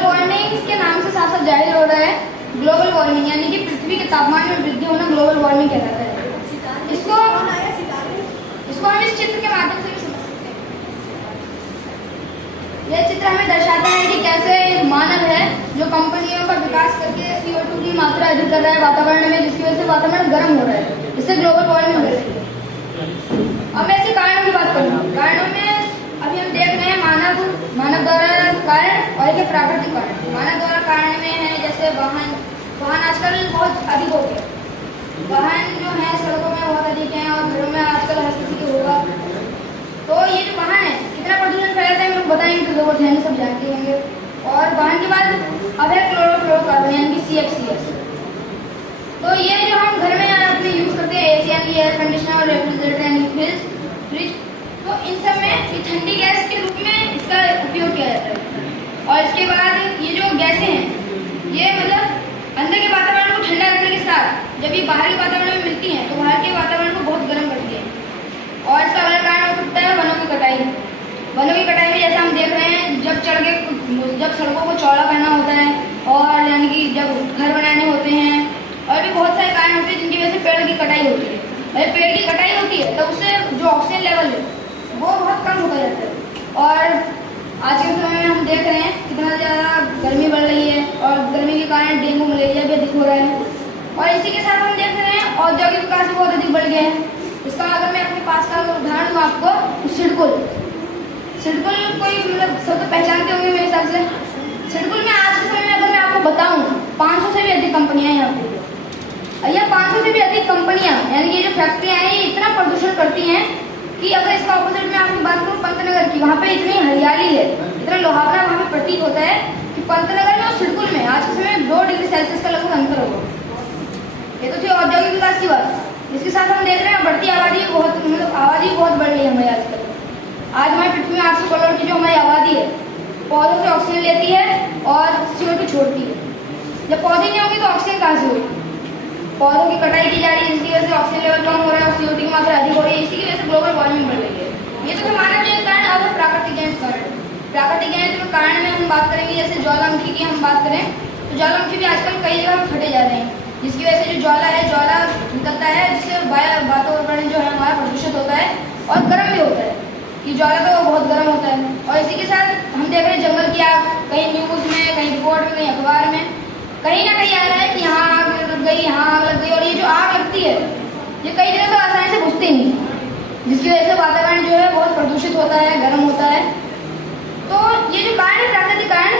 Global warming के नाम से साफ साफ जाहिर हो रहा है, ग्लोबल वार्मिंग यानी कि पृथ्वी के तापमान में वृद्धि होना ग्लोबल वार्मिंग कहलाता है। इसको हम इस चित्र के माध्यम से भी समझ सकते हैं। यह चित्र हमें दर्शाता है कि कैसे मानव है जो कंपनियों का विकास करके CO2 की मात्रा अधिक कर रहा है वातावरण में, जिसकी वजह से वातावरण गर्म हो रहा है, इससे ग्लोबल वार्मिंग हो रही है। अब मैं इसके कारणों की बात करूँ। कारणों में अभी हम देख रहे हैं मानव द्वारा कारण और एक प्राकृतिक कारण। मानव द्वारा कारण में है जैसे वाहन आजकल बहुत अधिक हो गए, वाहन जो है सड़कों में बहुत अधिक हैं और घरों में आजकल हर किसी के होगा। तो ये जो वाहन है कितना प्रदूषण फैलाता है हम लोग बताएंगे तो जरूरत है, सब जानते होंगे। और वाहन के बाद अब है क्लोरोफ्लोरोकार्बन यानी कि CFCs। तो ये जो हम घर में अपने यूज करते हैं AC यानी एयर कंडीशनर और रेफ्रिजरेटर यानी फ्रिज, तो इन सब में ये ठंडी गैस के रूप में इसका उपयोग किया जाता है। और इसके बाद ये जो गैसें हैं ये मतलब अंदर के वातावरण को ठंडा रखने के साथ जब ये बाहर के वातावरण में मिलती हैं तो बाहर के वातावरण को बहुत गर्म करती है। और इसका अगला कारण हो सकता है वनों की कटाई। वनों की कटाई में जैसा हम देख रहे हैं जब सड़कों को चौड़ा करना होता है और यानी कि जब घर बनाने होते हैं और भी बहुत सारे कारण होते हैं जिनकी वजह से पेड़ की कटाई होती है। अगर पेड़ की कटाई होती है तो उससे जो ऑक्सीजन लेवल है वो बहुत कम होता जाता है। और आज के समय में हम देख रहे हैं कितना ज़्यादा गर्मी बढ़ रही है और गर्मी के कारण डेंगू मलेरिया भी अधिक हो रहा है। और इसी के साथ हम देख रहे हैं औद्योगिक विकास भी बहुत अधिक बढ़ गया है। इसका अगर मैं अपने पास का उदाहरण दूँ आपको, सिडकुल कोई मतलब सब तो पहचानते होंगे मेरे हिसाब से। सिडकुल में आज के समय में अगर मैं आपको बताऊँ 500 से भी अधिक कंपनियाँ हैं यहाँ पे। यह 500 से भी अधिक कंपनियाँ यानी कि ये जो फैक्ट्रियाँ हैं ये इतना प्रदूषण करती हैं कि अगर इसका ऑपोजिट में आपकी बात करूँ पंतनगर की, वहाँ पे इतनी हरियाली है, इतना लोहावना वहाँ पे प्रतीत होता है कि पंतनगर में और सिडकुल में आज के समय में 2 डिग्री सेल्सियस का लगभग अंतर होगा। ये तो थी औद्योगिक विकास की बात। इसके साथ हम देख रहे हैं बढ़ती आबादी बहुत बढ़ रही है हमारी आजकल। आज हमारी पृथ्वी में 800 करोड़ की जो हमारी आबादी है पौधों से ऑक्सीजन लेती है और CO2 छोड़ती है। जब पौधे नहीं होंगे तो ऑक्सीजन कहाँ से होगी? पौधों की कटाई की जा रही है जिसकी वजह से ऑक्सीजन लेवल कम हो रहा है और CO2 की मात्रा अधिक हो रही है। इसी की वजह से ग्लोबल वार्मिंग बढ़ रही है। ये तो मानव जनित कारण और प्राकृतिक जनित कारण। प्राकृतिक जनित कारण में हम बात करेंगे जैसे ज्वालामुखी की हम बात करें तो ज्वालामुखी भी आजकल कई जगह फटे जा रहे हैं जिसकी वजह से जो ज्वाला निकलता है जिससे वातावरण जो है हमारा प्रदूषित होता है और गर्म भी होता है कि ज्वाला तो बहुत गर्म होता है। और इसी के साथ हम देख रहे हैं जंगल की आग, कहीं न्यूज़ में, कहीं रिपोर्ट में, कहीं अखबार में कहीं ना कहीं आ रहा है कि यहाँ आग लग गई, यहाँ आग लग गई। और ये जो आग लगती है ये कई जगह तो आसानी से बुझती नहीं, जिसकी वजह से वातावरण जो है बहुत प्रदूषित होता है, गर्म होता है। तो ये जो कारण है प्राकृतिक कारण,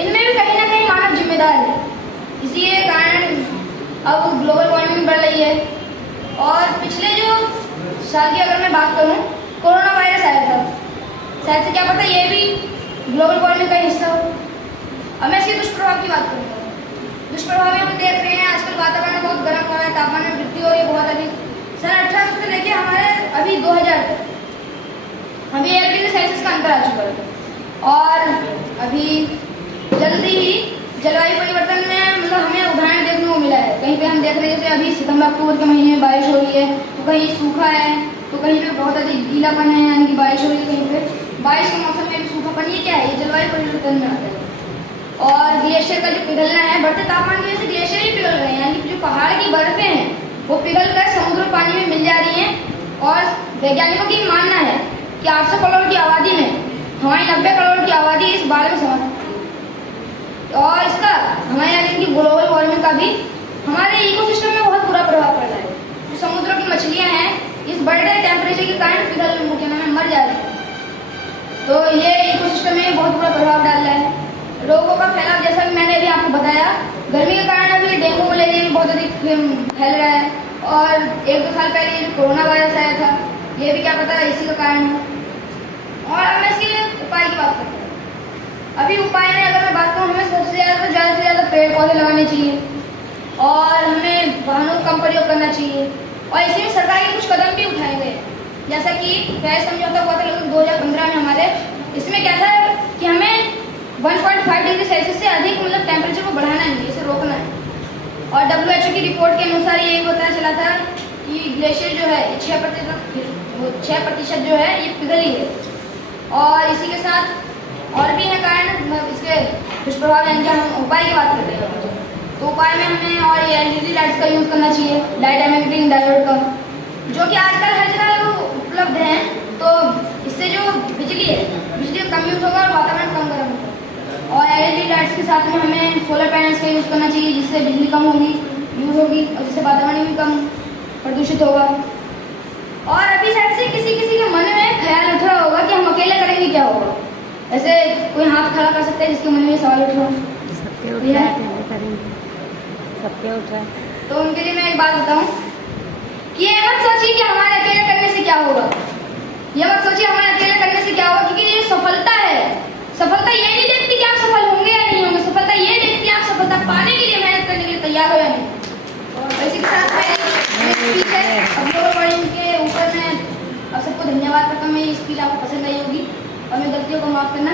इनमें भी कहीं ना कहीं मानव जिम्मेदार है। इसी कारण अब ग्लोबल वार्मिंग बढ़ रही है। और पिछले जो साल की अगर मैं बात करूँ कोरोना वायरस आया था, शायद से क्या पता ये भी ग्लोबल वार्मिंग का हिस्सा हो। अब मैं इसके दुष्प्रभाव की बात करूँगा। दुष्प्रभाव में हम देख रहे हैं आजकल वातावरण बहुत गर्म हो रहा है, तापमान में वृद्धि हो रही है बहुत अधिक। सन 1800 से लेके हमारे अभी 2000 तक अभी 1 डिग्री सेल्सियस का अंतर आ चुका है। और अभी जल्दी ही जलवायु परिवर्तन में मतलब हमें उदाहरण देखने को मिला है। कहीं पे हम देख रहे हैं जैसे अभी सितंबर अक्टूबर के महीने में बारिश हो रही है तो कहीं सूखा है तो कहीं पे बहुत अधिक गीलापन है यानी कि बारिश हो रही है। कहीं पे बारिश के मौसम में भी सूखापन, ये क्या है? ये जलवायु परिवर्तन में आता है। और ग्लेशियर का जो पिघलना है, बढ़ते तापमान की वजह से ग्लेशियर ही पिघल रहे हैं यानी कि जो पहाड़ की बर्फें हैं वो पिघल कर समुद्र पानी में मिल जा रही हैं। और वैज्ञानिकों की मानना है कि 800 करोड़ की आबादी में हमारी 90 करोड़ की आबादी इस बारे में समझ सकती है। और इसका हमारे यानी कि ग्लोबल वार्मिंग का भी हमारे इकोसिस्टम में बहुत बुरा प्रभाव पड़ रहा है। जो समुद्र की मछलियाँ हैं इस बढ़ रहे टेम्परेचर के कारण पिघल के नाम मर जा रही है। तो ये इकोसिस्टम में बहुत बुरा प्रभाव डाल रहा है। रोगों का फैलाव जैसा कि मैंने अभी आपको बताया, गर्मी के कारण अभी डेंगू मलेरिया भी बहुत अधिक फैल रहा है। और 1-2 साल पहले जो कोरोना वायरस आया था ये भी क्या पता इसी का कारण है। और अब मैं इसके उपाय की बात करता हूँ। अभी उपाय में अगर मैं बात करूँ हमें सबसे ज़्यादा से ज़्यादा पेड़ पौधे लगाने चाहिए और हमें वाहनों का कम प्रयोग करना चाहिए। और इसी में सरकार के कुछ कदम भी उठाए गए जैसा कि पेरिस समझौता हुआ था लगभग 2015 में हमारे। इसमें क्या था कि हमें 1.5 डिग्री सेल्सियस से अधिक मतलब टेम्परेचर को बढ़ाना नहीं है, इसे रोकना है। और WHO की रिपोर्ट के अनुसार यही पता चला था कि ग्लेशियर जो है 6% जो है ये पिघली है। और इसी के साथ और भी है कारण इसके दुष्प्रभाव यानी कि हम उपाय की बात करते हैं, तो उपाय में हमें और ये एलईडी लाइट्स का यूज़ करना चाहिए, लाइट एमिटिंग डायोड का, जो कि आजकल हर जगह उपलब्ध है। तो इससे जो बिजली है, बिजली का कम यूज़ होगा और वातावरण कम गर्म होगा। और एलईडी लाइट्स के साथ में हमें सोलर पैनल्स का यूज़ करना चाहिए, जिससे बिजली कम होगी, यूज़ होगी, और जिससे वातावरण भी कम प्रदूषित होगा। और अभी शायद से किसी किसी के मन में ख्याल उठ रहा होगा कि हम अकेले करेंगे क्या होगा। ऐसे कोई हाथ खड़ा कर सकते हैं जिसके मन में सवाल उठ रहा हो? सबके उठ रहा है, करेंगे सबके उठ रहा है। तो उनके लिए मैं एक बात बताऊं कि ये मत सोचिए कि हमारे अकेले करने से क्या होगा, ये मत सोचिए हमारे अकेले करने से क्या होगा, क्योंकि ये सफलता है। सफलता ये नहीं देखती कि आप सफल होंगे या नहीं होंगे, सफलता ये देखती है आप सफलता पाने के लिए मेहनत करने के लिए तैयार हो या नहीं। और इसी के साथ में के ऊपर मैं आप सबको धन्यवाद करता हूँ। मैं ये स्पीच आपको पसंद आई होगी और मैं गलतियों को माफ करना।